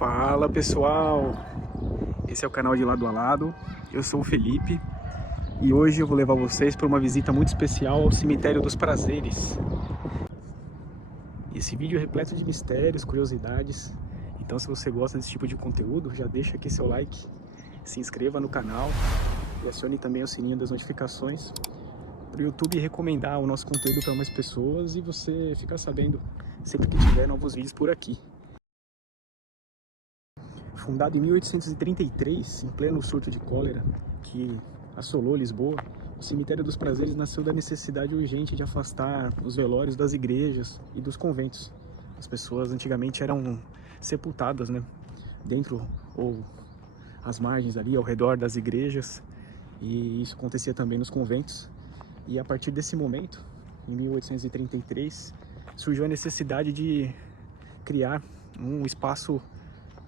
Fala pessoal, esse é o canal de Lado a Lado, eu sou o Felipe e hoje eu vou levar vocês para uma visita muito especial ao Cemitério dos Prazeres. Esse vídeo é repleto de mistérios, curiosidades, então se você gosta desse tipo de conteúdo, já deixa aqui seu like, se inscreva no canal e acione também o sininho das notificações para o YouTube recomendar o nosso conteúdo para mais pessoas e você ficar sabendo sempre que tiver novos vídeos por aqui. Fundado em 1833, em pleno surto de cólera que assolou Lisboa, o Cemitério dos Prazeres nasceu da necessidade urgente de afastar os velórios das igrejas e dos conventos. As pessoas antigamente eram sepultadas, né, dentro ou às margens ali, ao redor das igrejas, e isso acontecia também nos conventos. E a partir desse momento, em 1833, surgiu a necessidade de criar um espaço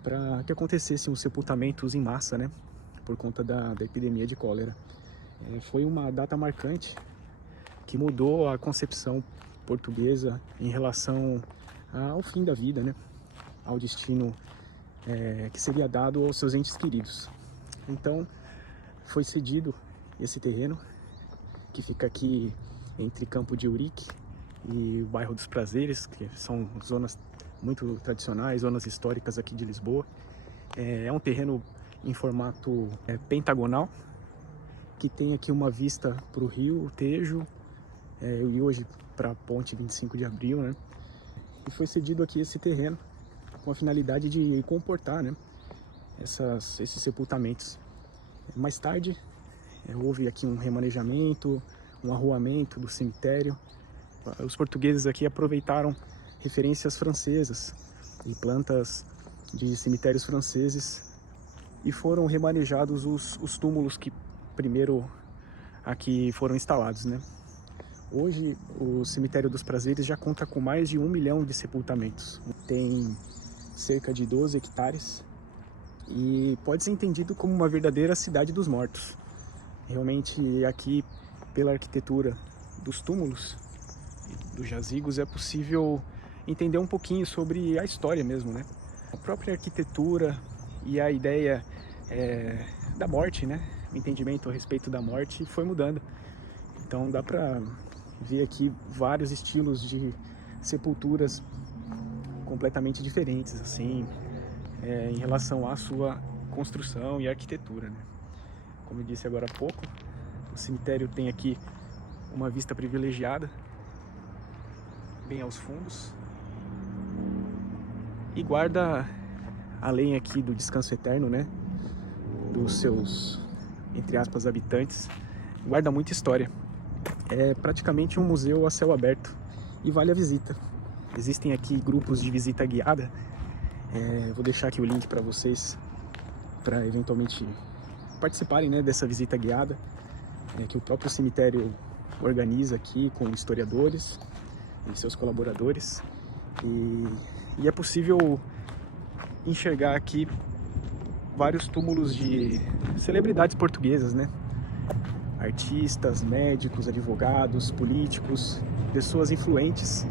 para que acontecessem os sepultamentos em massa, né, por conta da epidemia de cólera. Foi uma data marcante que mudou a concepção portuguesa em relação ao fim da vida, né, ao destino que seria dado aos seus entes queridos. Então foi cedido esse terreno, que fica aqui entre Campo de Ourique e o bairro dos Prazeres, que são zonas muito tradicionais, zonas históricas aqui de Lisboa. É um terreno em formato pentagonal, que tem aqui uma vista para o rio Tejo, e hoje para a ponte 25 de abril, né? E foi cedido aqui esse terreno com a finalidade de comportar, né, esses sepultamentos. Mais tarde houve aqui um remanejamento, um arruamento do cemitério. Os portugueses aqui aproveitaram referências francesas e plantas de cemitérios franceses e foram remanejados os túmulos que primeiro aqui foram instalados, né? Hoje o Cemitério dos Prazeres já conta com mais de 1 milhão de sepultamentos. Tem cerca de 12 hectares e pode ser entendido como uma verdadeira cidade dos mortos. Realmente aqui, pela arquitetura dos túmulos e dos jazigos, é possível entender um pouquinho sobre a história mesmo, né? A própria arquitetura e a ideia da morte, né? O entendimento a respeito da morte foi mudando. Então dá para ver aqui vários estilos de sepulturas completamente diferentes, assim, em relação à sua construção e arquitetura, né? Como eu disse agora há pouco, o cemitério tem aqui uma vista privilegiada, bem aos fundos, e guarda, além aqui do descanso eterno, né, dos seus, entre aspas, habitantes, guarda muita história. É praticamente um museu a céu aberto e vale a visita. Existem aqui grupos de visita guiada. Vou deixar aqui o link para vocês, para eventualmente participarem, né, dessa visita guiada, que o próprio cemitério organiza aqui com historiadores e seus colaboradores. E é possível enxergar aqui vários túmulos de celebridades portuguesas, né? Artistas, médicos, advogados, políticos, pessoas influentes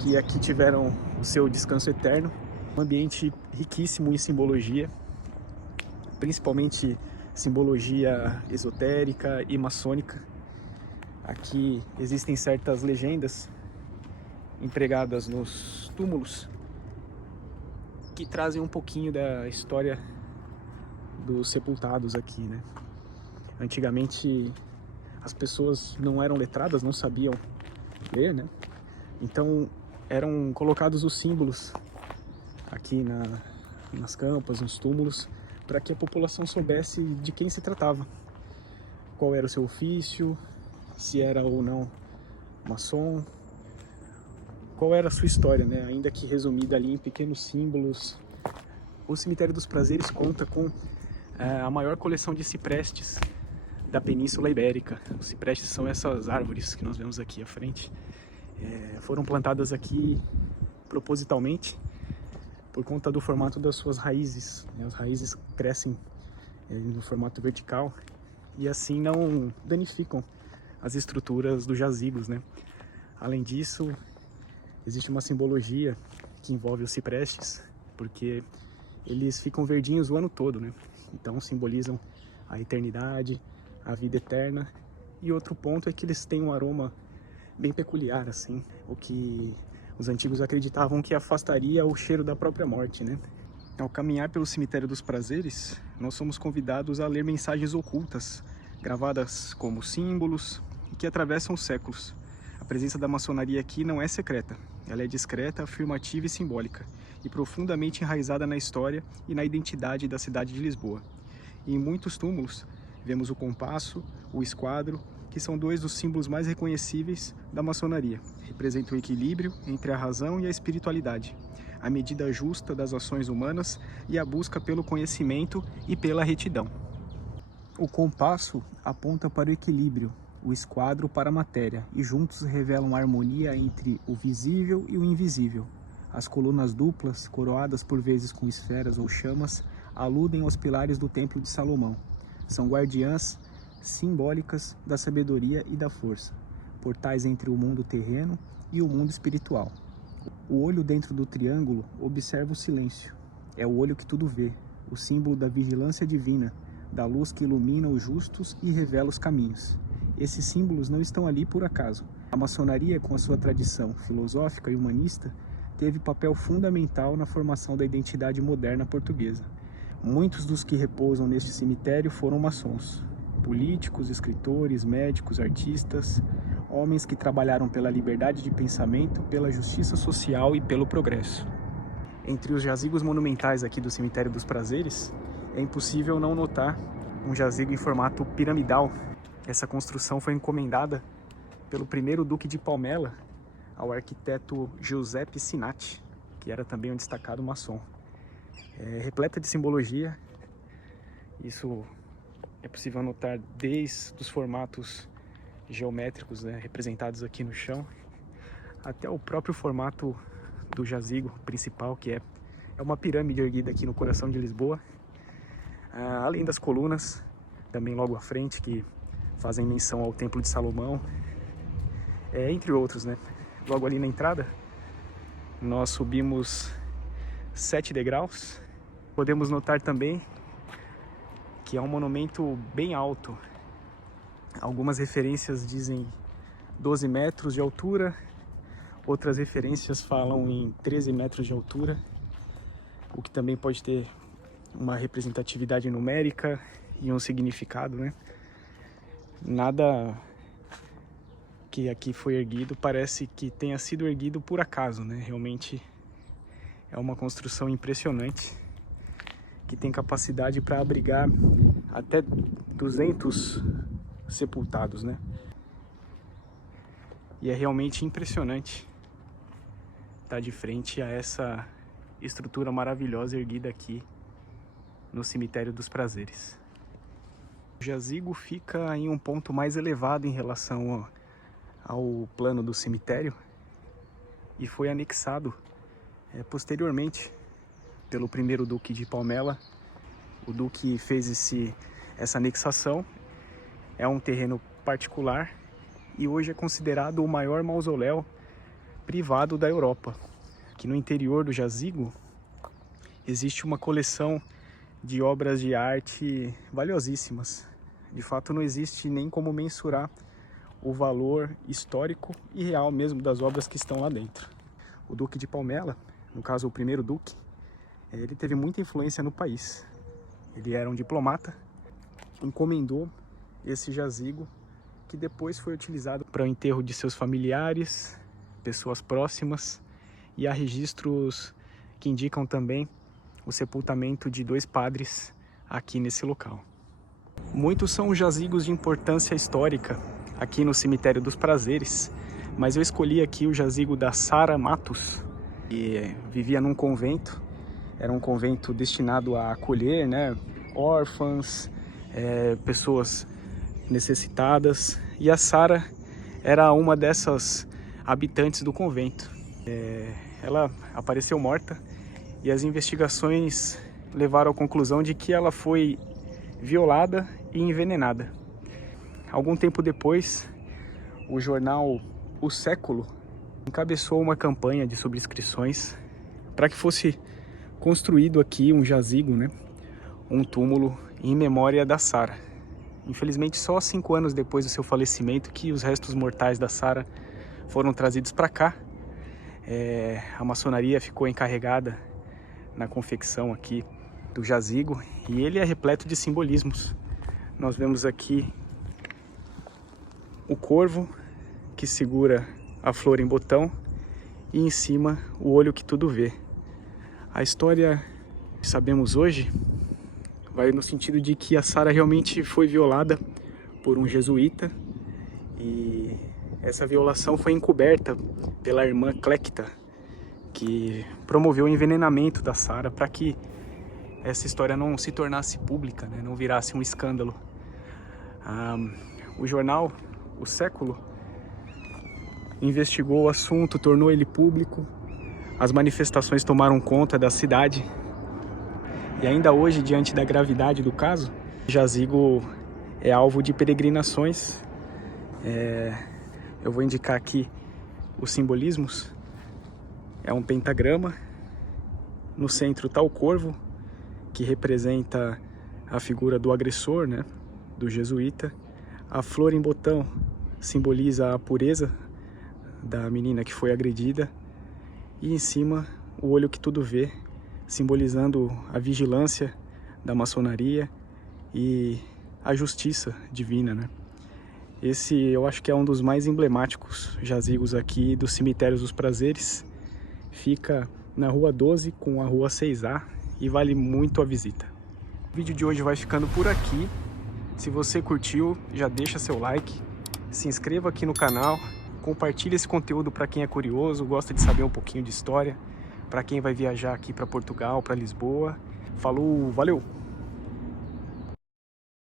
que aqui tiveram o seu descanso eterno. Um ambiente riquíssimo em simbologia, principalmente simbologia esotérica e maçônica. Aqui existem certas legendas empregadas nos túmulos que trazem um pouquinho da história dos sepultados aqui, né? Antigamente as pessoas não eram letradas, não sabiam ler, né? Então eram colocados os símbolos aqui nas campas, nos túmulos, para que a população soubesse de quem se tratava, qual era o seu ofício, se era ou não maçom, qual era a sua história, né? Ainda que resumida ali em pequenos símbolos. O Cemitério dos Prazeres conta com a maior coleção de ciprestes da Península Ibérica. Os ciprestes são essas árvores que nós vemos aqui à frente. Foram plantadas aqui propositalmente por conta do formato das suas raízes. As raízes crescem no formato vertical e assim não danificam as estruturas dos jazigos, né? Além disso, existe uma simbologia que envolve os ciprestes, porque eles ficam verdinhos o ano todo, né? Então simbolizam a eternidade, a vida eterna. E outro ponto é que eles têm um aroma bem peculiar, assim, o que os antigos acreditavam que afastaria o cheiro da própria morte, né? Ao caminhar pelo Cemitério dos Prazeres, nós somos convidados a ler mensagens ocultas, gravadas como símbolos e que atravessam os séculos. A presença da maçonaria aqui não é secreta, ela é discreta, afirmativa e simbólica, e profundamente enraizada na história e na identidade da cidade de Lisboa. E em muitos túmulos, vemos o compasso, o esquadro, que são dois dos símbolos mais reconhecíveis da maçonaria. Representam o equilíbrio entre a razão e a espiritualidade, a medida justa das ações humanas e a busca pelo conhecimento e pela retidão. O compasso aponta para o equilíbrio, o esquadro para a matéria, e juntos revelam a harmonia entre o visível e o invisível. As colunas duplas, coroadas por vezes com esferas ou chamas, aludem aos pilares do Templo de Salomão. São guardiãs simbólicas da sabedoria e da força, portais entre o mundo terreno e o mundo espiritual. O olho dentro do triângulo observa o silêncio. É o olho que tudo vê, o símbolo da vigilância divina, da luz que ilumina os justos e revela os caminhos. Esses símbolos não estão ali por acaso. A maçonaria, com a sua tradição filosófica e humanista, teve papel fundamental na formação da identidade moderna portuguesa. Muitos dos que repousam neste cemitério foram maçons. Políticos, escritores, médicos, artistas, homens que trabalharam pela liberdade de pensamento, pela justiça social e pelo progresso. Entre os jazigos monumentais aqui do Cemitério dos Prazeres, é impossível não notar um jazigo em formato piramidal. Essa construção foi encomendada pelo primeiro duque de Palmela ao arquiteto Giuseppe Sinatti, que era também um destacado maçom. É repleta de simbologia, isso é possível notar desde os formatos geométricos, né, representados aqui no chão, até o próprio formato do jazigo principal, que é uma pirâmide erguida aqui no coração de Lisboa, além das colunas, também logo à frente, que fazem menção ao Templo de Salomão, entre outros, né? Logo ali na entrada, nós subimos 7 degraus. Podemos notar também que é um monumento bem alto. Algumas referências dizem 12 metros de altura, outras referências falam em 13 metros de altura, o que também pode ter uma representatividade numérica e um significado, né? Nada que aqui foi erguido parece que tenha sido erguido por acaso, né? Realmente é uma construção impressionante, que tem capacidade para abrigar até 200 sepultados, né? E é realmente impressionante estar de frente a essa estrutura maravilhosa erguida aqui no Cemitério dos Prazeres. O jazigo fica em um ponto mais elevado em relação ao plano do cemitério e foi anexado posteriormente pelo primeiro duque de Palmela. O duque fez essa anexação, é um terreno particular e hoje é considerado o maior mausoléu privado da Europa. Aqui no interior do jazigo existe uma coleção de obras de arte valiosíssimas. De fato, não existe nem como mensurar o valor histórico e real mesmo das obras que estão lá dentro. O Duque de Palmela, no caso o primeiro duque, ele teve muita influência no país. Ele era um diplomata, encomendou esse jazigo, que depois foi utilizado para o enterro de seus familiares, pessoas próximas, e há registros que indicam também o sepultamento de 2 padres aqui nesse local. Muitos são os jazigos de importância histórica aqui no Cemitério dos Prazeres, mas eu escolhi aqui o jazigo da Sara Matos, que vivia num convento. Era um convento destinado a acolher, né, órfãs, pessoas necessitadas, e a Sara era uma dessas habitantes do convento. Ela apareceu morta e as investigações levaram à conclusão de que ela foi violada e envenenada. Algum tempo depois, o jornal O Século encabeçou uma campanha de subscrições para que fosse construído aqui um jazigo, né? Um túmulo em memória da Sara. Infelizmente, só 5 anos depois do seu falecimento que os restos mortais da Sara foram trazidos para cá. A maçonaria ficou encarregada na confecção aqui do jazigo e ele é repleto de simbolismos. Nós vemos aqui o corvo que segura a flor em botão e em cima o olho que tudo vê. A história que sabemos hoje vai no sentido de que a Sara realmente foi violada por um jesuíta e essa violação foi encoberta pela irmã Clecta, que promoveu o envenenamento da Sara para que essa história não se tornasse pública, né? Não virasse um escândalo. O jornal O Século investigou o assunto, tornou ele público, as manifestações tomaram conta da cidade e ainda hoje, diante da gravidade do caso, o jazigo é alvo de peregrinações. Eu vou indicar aqui os simbolismos. É um pentagrama, no centro está o corvo, que representa a figura do agressor, né, do jesuíta. A flor em botão simboliza a pureza da menina que foi agredida. E em cima, o olho que tudo vê, simbolizando a vigilância da maçonaria e a justiça divina, né? Esse eu acho que é um dos mais emblemáticos jazigos aqui dos Cemitérios dos Prazeres. Fica na Rua 12 com a Rua 6A e vale muito a visita. O vídeo de hoje vai ficando por aqui. Se você curtiu, já deixa seu like, se inscreva aqui no canal, compartilhe esse conteúdo para quem é curioso, gosta de saber um pouquinho de história, para quem vai viajar aqui para Portugal, para Lisboa. Falou, valeu!